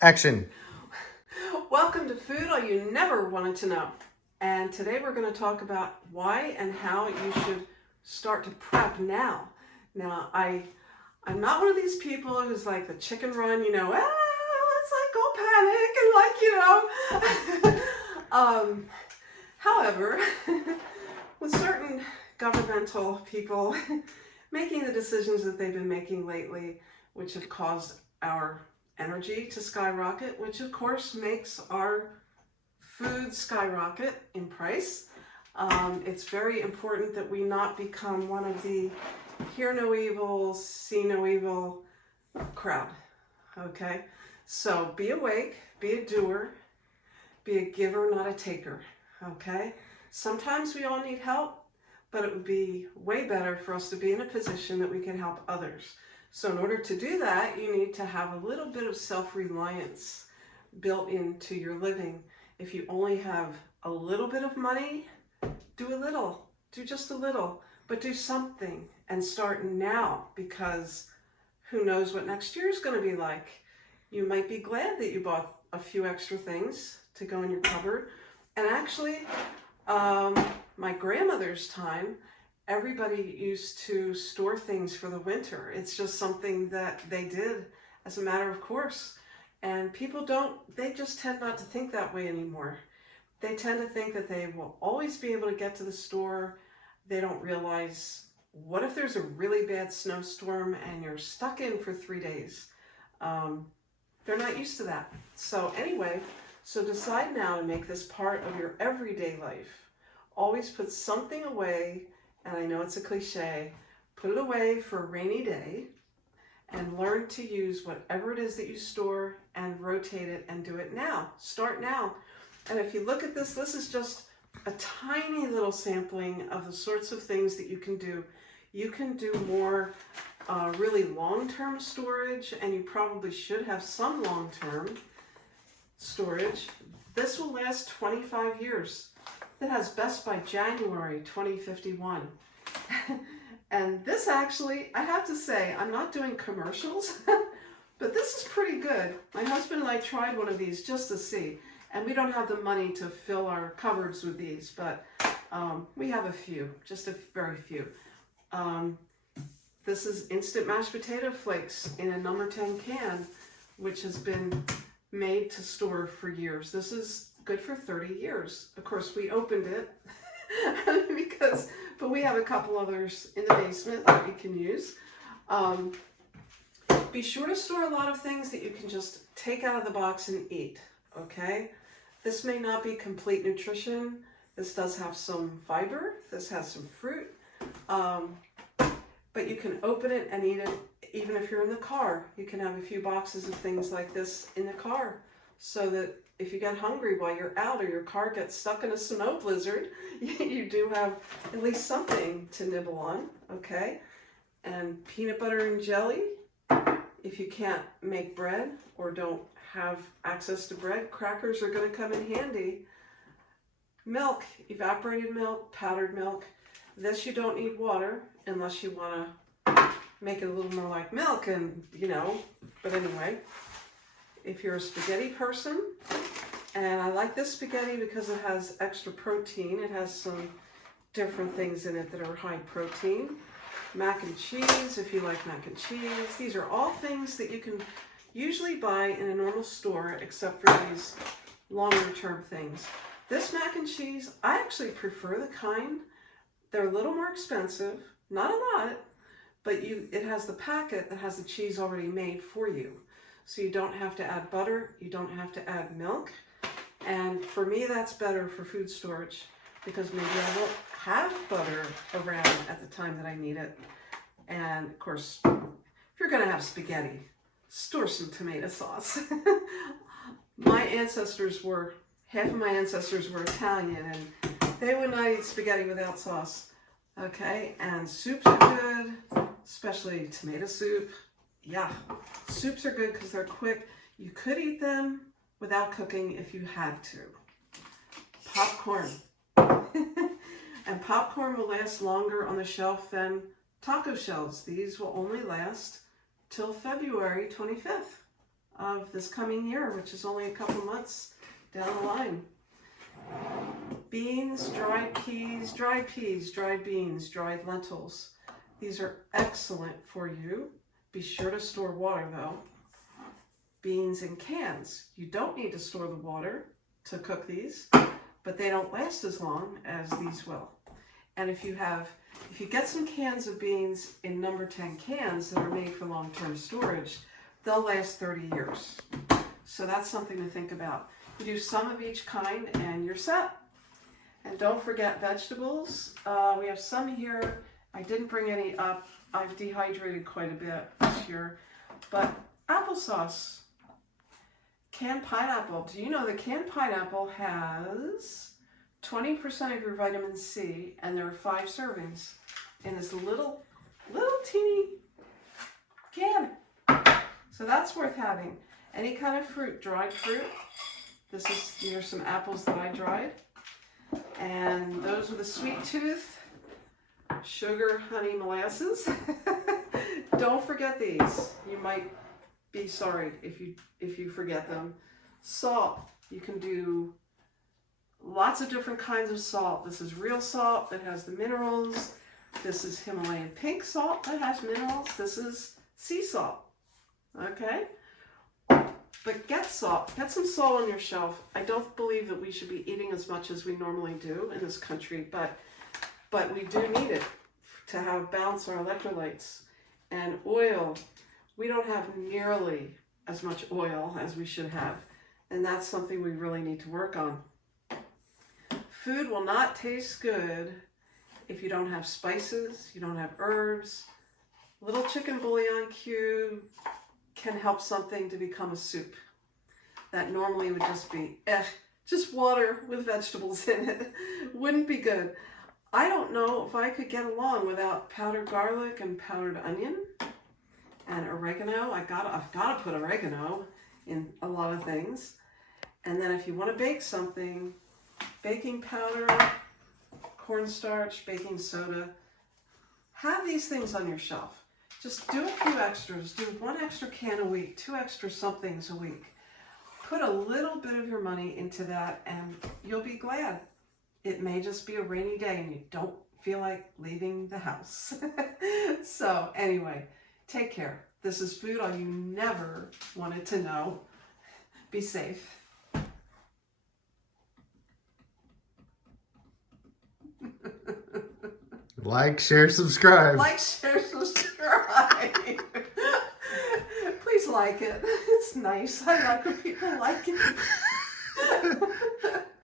Action. Welcome to Food All You Never Wanted to Know. And today we're going to talk about why and how you should start to prep now. Now, I'm not one of these people who's like the chicken run, let's like go panic and however, with certain governmental people making the decisions that they've been making lately, which have caused our energy to skyrocket, which of course makes our food skyrocket in price. It's very important that we not become one of the hear no evil, see no evil crowd. Okay? So be awake, be a doer, be a giver, not a taker. Okay? Sometimes we all need help, but it would be way better for us to be in a position that we can help others. So in order to do that, you need to have a little bit of self-reliance built into your living. If you only have a little bit of money, do a little, do just a little, but do something and start now, because who knows what next year is going to be like. You might be glad that you bought a few extra things to go in your cupboard. And actually, my grandmother's time, everybody used to store things for the winter. It's just something that they did as a matter of course. And people they just tend not to think that way anymore. They tend to think that they will always be able to get to the store. They don't realize, what if there's a really bad snowstorm and you're stuck in for 3 days? They're not used to that. So anyway, so decide now to make this part of your everyday life. Always put something away. And I know it's a cliche, put it away for a rainy day and learn to use whatever it is that you store and rotate it and do it now. Start now. And if you look at this, this is just a tiny little sampling of the sorts of things that you can do. You can do more really long-term storage, and you probably should have some long-term storage. This will last 25 years. That has best by January 2051. And this actually, I have to say, I'm not doing commercials, but this is pretty good. My husband and I tried one of these just to see, and we don't have the money to fill our cupboards with these, but we have a few, just a very few. This is instant mashed potato flakes in a number 10 can, which has been made to store for years. This is good for 30 years. Of course, we opened it but we have a couple others in the basement that we can use. Be sure to store a lot of things that you can just take out of the box and eat, okay? This may not be complete nutrition. This does have some fiber. This has some fruit. But you can open it and eat it even if you're in the car. You can have a few boxes of things like this in the car, so that if you get hungry while you're out or your car gets stuck in a snow blizzard, you do have at least something to nibble on, okay? And peanut butter and jelly, if you can't make bread or don't have access to bread, crackers are going to come in handy. Milk, evaporated milk, powdered milk. This you don't need water unless you want to make it a little more like milk, and but anyway. If you're a spaghetti person, and I like this spaghetti because it has extra protein. It has some different things in it that are high protein. Mac and cheese, if you like mac and cheese. These are all things that you can usually buy in a normal store, except for these longer term things. This mac and cheese, I actually prefer the kind. They're a little more expensive, not a lot, but it has the packet that has the cheese already made for you. So you don't have to add butter, you don't have to add milk. And for me, that's better for food storage, because maybe I won't have butter around at the time that I need it. And of course, if you're gonna have spaghetti, store some tomato sauce. Half of my ancestors were Italian, and they would not eat spaghetti without sauce. Okay, and soups are good, especially tomato soup. Yeah, soups are good because they're quick. You could eat them without cooking if you had to. Popcorn. And popcorn will last longer on the shelf than taco shells. These will only last till February 25th. of this coming year, which is only a couple months down the line. Beans, dried peas, dried beans, dried lentils. These are excellent for you. Be sure to store water though. Beans in cans. You don't need to store the water to cook these, but they don't last as long as these will. And if you get some cans of beans in number 10 cans that are made for long-term storage, they'll last 30 years. So that's something to think about. You do some of each kind and you're set. And don't forget vegetables. We have some here. I didn't bring any up. I've dehydrated quite a bit this year. But applesauce, canned pineapple. Do you know that canned pineapple has 20% of your vitamin C, and there are 5 servings in this little teeny can. So that's worth having. Any kind of fruit, dried fruit. These are some apples that I dried. And those with a sweet tooth, sugar, honey, molasses. Don't forget these. You might be sorry if you forget them. Salt. You can do lots of different kinds of salt. This is real salt that has the minerals. This is Himalayan pink salt that has minerals. This is sea salt. Okay? But get salt. Get some salt on your shelf. I don't believe that we should be eating as much as we normally do in this country, but we do need it to have balance our electrolytes. And oil. We don't have nearly as much oil as we should have. And that's something we really need to work on. Food will not taste good if you don't have spices, you don't have herbs. Little chicken bouillon cube can help something to become a soup that normally would just be just water with vegetables in it. Wouldn't be good. I don't know if I could get along without powdered garlic and powdered onion and oregano. I've got to put oregano in a lot of things. And then if you want to bake something, baking powder, cornstarch, baking soda, have these things on your shelf. Just do a few extras. Do 1 extra can a week, 2 extra somethings a week. Put a little bit of your money into that and you'll be glad. It may just be a rainy day and you don't feel like leaving the house. So anyway, take care. This is food all you never wanted to know. Be safe. Like, share, subscribe. Like, share, subscribe. Please like it. It's nice. I like when people like it.